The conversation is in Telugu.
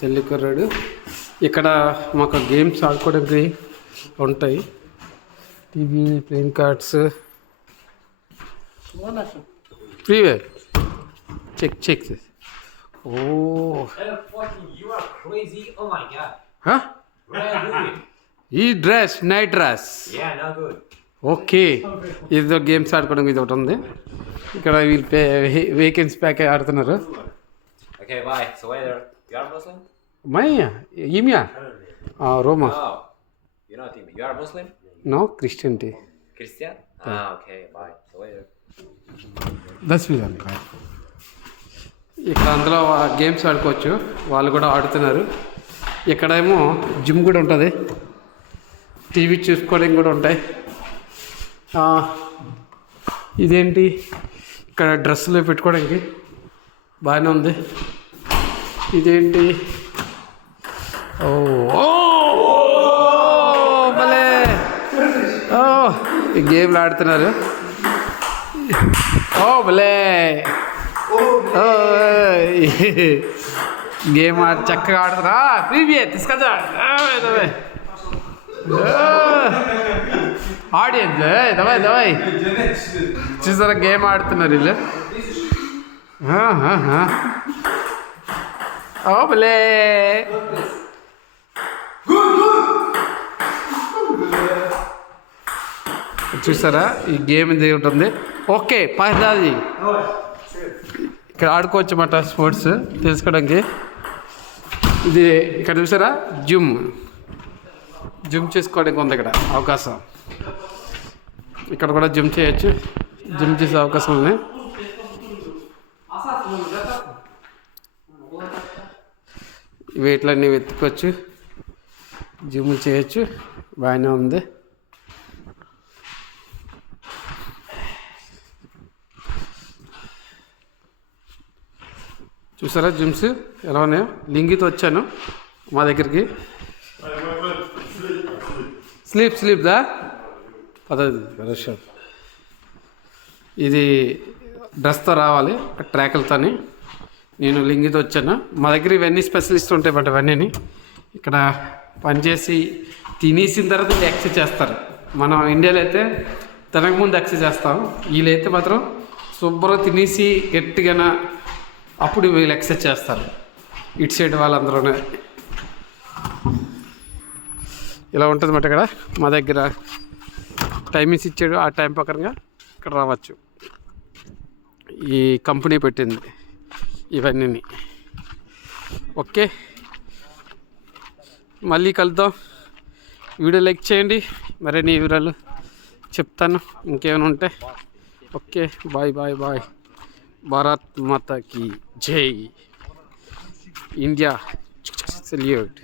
తెల్లి కుర్రాడు. ఇక్కడ మాకు గేమ్స్ ఆడుకోవడానికి ఉంటాయి. TV, playing cards, freeway. Check. Oh You are crazy. Oh my god. What are you doing? ఈ dress night dress. Yeah, not good. Okay, ఇదో గేమ్స్ ఆడుకోవడానికి ఇది ఒకటి ఉంది. ఇక్కడ వీళ్ళు వేకెన్సీ ప్యాక్ ఆడుతున్నారు. Okay, bye. So whether you are Muslim? మయ్యా ఈమియా రోమా. No. You're not Timmy. You are Muslim? No Christianity. Christian? Okay, bye. So whether. ఇక్కడ అందులో గేమ్స్ ఆడుకోవచ్చు, వాళ్ళు కూడా ఆడుతున్నారు. ఇక్కడేమో జిమ్ కూడా ఉంటుంది, టీవీ చూసుకోవడం కూడా ఉంటాయి. ఇదేంటి ఇక్కడ డ్రెస్సులు పెట్టుకోవడానికి బాగానే ఉంది. ఇదేంటి, ఓ భలే, ఈ గేమ్లు ఆడుతున్నారు. ఓ భలే, గేమ్ చక్కగా ఆడుతున్నా. ప్రీవియే తీసుకొచ్చా ఆడియన్స్ దవాయ్ చూసారా, గేమ్ ఆడుతున్నారు వీళ్ళు. ఓ భలే, చూసారా ఈ గేమ్ ఇది ఉంటుంది. ఓకే, పదాది ఇక్కడ ఆడుకోవచ్చు అన్నమాట, స్పోర్ట్స్ తెలుసుకోవడానికి. ఇది ఇక్కడ చూసారా, జిమ్ చేసుకోవడానికి ఉంది ఇక్కడ అవకాశం. ఇక్కడ కూడా జిమ్ చేయొచ్చు, జిమ్ చేసే అవకాశం ఉంది. వెయిట్లన్నీ వెతుక్కోవచ్చు, జిమ్ చేయొచ్చు, బాగానే ఉంది. చూసారా జిమ్స్ ఎలా ఉన్నాయో. లింగితో వచ్చాను మా దగ్గరికి. స్లీప్ దా పద్ధతి. ఇది డ్రెస్తో రావాలి, ట్రాకులతోని. నేను లింగితో వచ్చాను. మా దగ్గర ఇవన్నీ స్పెషలిస్ట్ ఉంటాయి బట్ ఇవన్నీ ఇక్కడ పనిచేసి తినేసిన తర్వాత ఎక్సర్సైజ్ చేస్తారు. మనం ఇండియాలో అయితే తినకముందు ఎక్సర్సైజ్ చేస్తాం, వీళ్ళైతే మాత్రం శుభ్రంగా తినేసి గట్టిగా అప్పుడు వీళ్ళు ఎక్సర్సైజ్ చేస్తారు. ఇటు సైడ్ వాళ్ళందరూ ఇలా ఉంటుంది అన్నమాట. ఇక్కడ మా దగ్గర టైమింగ్స్ ఇచ్చాడు, ఆ టైం ప్రకారంగా ఇక్కడ రావచ్చు. ఈ కంపెనీ పెట్టింది ఇవన్నీ. ఓకే, మళ్ళీ కలుద్దాం. వీడియో లైక్ చేయండి, మరిన్ని వివరాలు చెప్తాను ఇంకేమైనా ఉంటే. Okay, bye. భారత్ మాతా కీ జై. India salute.